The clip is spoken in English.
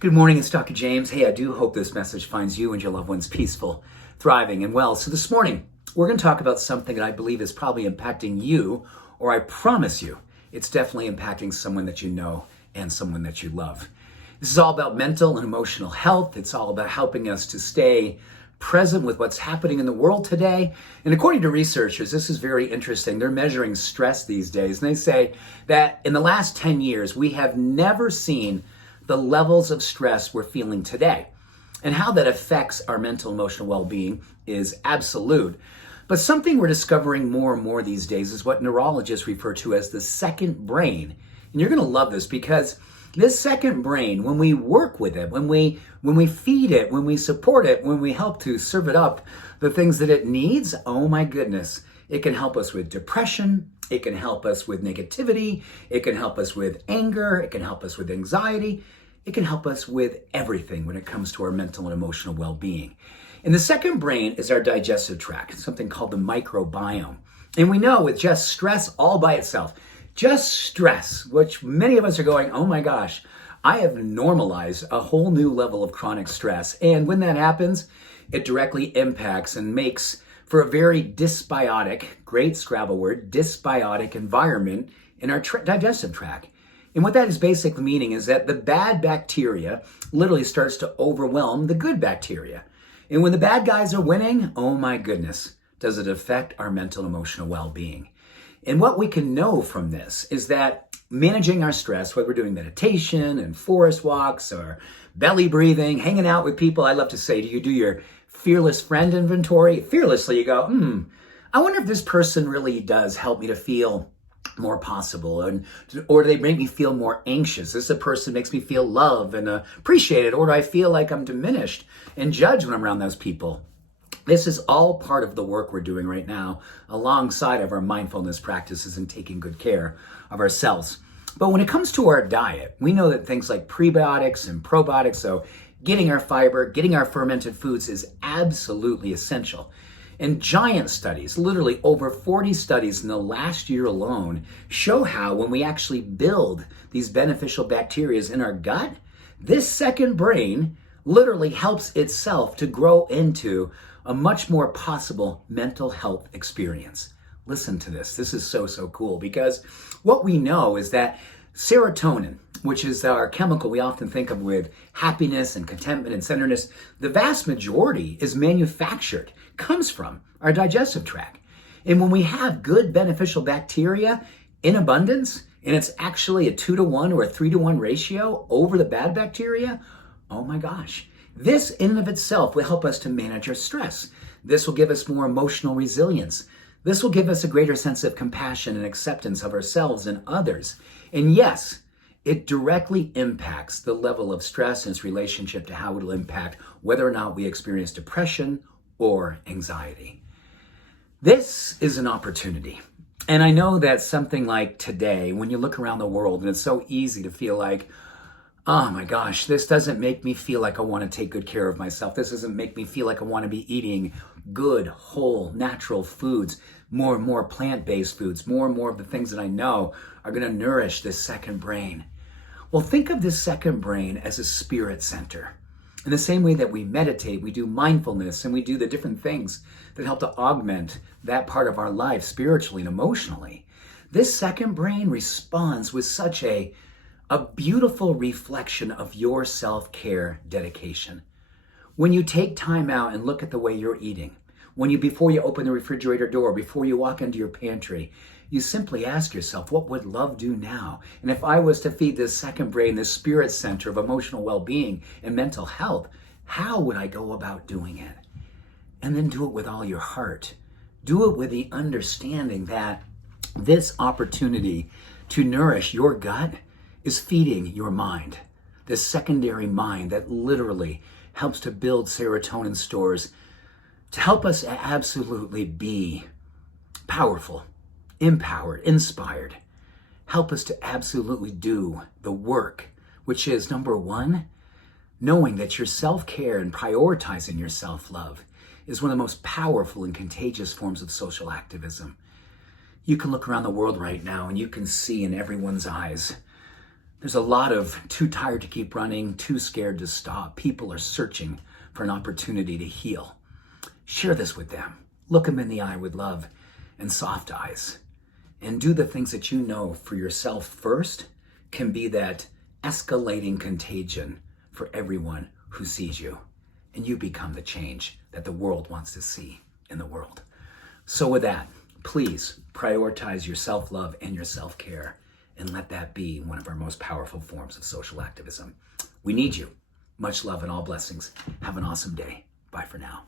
Good morning, it's Dr. James. Hey, I do hope this message finds you and your loved ones peaceful, thriving, and well. So this morning, we're going to talk about something that I believe is probably impacting you, or I promise you, it's definitely impacting someone that you know and someone that you love. This is all about mental and emotional health. It's all about helping us to stay present with what's happening in the world today. And according to researchers, this is very interesting. They're measuring stress these days, and they say that in the last 10 years, we have never seen the levels of stress we're feeling today. And how that affects our mental and emotional well-being is absolute. But something we're discovering more and more these days is what neurologists refer to as the second brain. And you're going to love this, because this second brain, when we work with it, when we feed it, when we support it, when we help to serve it up the things that it needs, oh my goodness, it can help us with depression, it can help us with negativity, it can help us with anger, it can help us with anxiety, it can help us with everything when it comes to our mental and emotional well-being. And the second brain is our digestive tract, something called the microbiome. And we know with just stress all by itself, just stress, which many of us are going, oh my gosh, I have normalized a whole new level of chronic stress. And when that happens, it directly impacts and makes for a very dysbiotic, great Scrabble word, dysbiotic environment in our digestive tract. And what that is basically meaning is that the bad bacteria literally starts to overwhelm the good bacteria. And when the bad guys are winning, oh my goodness, does it affect our mental and emotional well-being. And what we can know from this is that managing our stress, whether we're doing meditation and forest walks or belly breathing, hanging out with people, I love to say, do you do your fearless friend inventory? Fearlessly, you go, I wonder if this person really does help me to feel more possible, or do they make me feel more anxious? This person makes me feel loved and appreciated, or do I feel like I'm diminished and judged when I'm around those people? This is all part of the work we're doing right now, alongside of our mindfulness practices and taking good care of ourselves. But when it comes to our diet, we know that things like prebiotics and probiotics, so getting our fiber, getting our fermented foods, is absolutely essential. And giant studies, literally over 40 studies in the last year alone, show how when we actually build these beneficial bacteria in our gut, this second brain literally helps itself to grow into a much more possible mental health experience. Listen to this. This is so cool, because what we know is that serotonin, which is our chemical we often think of with happiness and contentment and centeredness, the vast majority is manufactured, comes from our digestive tract. And when we have good beneficial bacteria in abundance, and it's actually a 2-to-1 or a 3-to-1 ratio over the bad bacteria, oh my gosh, this in and of itself will help us to manage our stress. This will give us more emotional resilience. This will give us a greater sense of compassion and acceptance of ourselves and others. And yes, it directly impacts the level of stress and its relationship to how it'll impact whether or not we experience depression or anxiety. This is an opportunity. And I know that something like today, when you look around the world, and it's so easy to feel like, oh my gosh, this doesn't make me feel like I want to take good care of myself. This doesn't make me feel like I want to be eating good, whole, natural foods, more and more plant-based foods, more and more of the things that I know are going to nourish this second brain. Well, think of this second brain as a spirit center. In the same way that we meditate, we do mindfulness, and we do the different things that help to augment that part of our life spiritually and emotionally. This second brain responds with such a beautiful reflection of your self-care dedication. When you take time out and look at the way you're eating, before you open the refrigerator door, before you walk into your pantry, you simply ask yourself, what would love do now? And if I was to feed this second brain, this spirit center of emotional well-being and mental health, how would I go about doing it? And then do it with all your heart. Do it with the understanding that this opportunity to nourish your gut is feeding your mind, this secondary mind that literally helps to build serotonin stores to help us absolutely be powerful, empowered, inspired. Help us to absolutely do the work, which is, number one, knowing that your self-care and prioritizing your self-love is one of the most powerful and contagious forms of social activism. You can look around the world right now and you can see in everyone's eyes There's a lot of too tired to keep running, too scared to stop. People are searching for an opportunity to heal. Share this with them. Look them in the eye with love and soft eyes. And do the things that you know for yourself first can be that escalating contagion for everyone who sees you. And you become the change that the world wants to see in the world. So with that, please prioritize your self-love and your self-care, and let that be one of our most powerful forms of social activism. We need you. Much love and all blessings. Have an awesome day. Bye for now.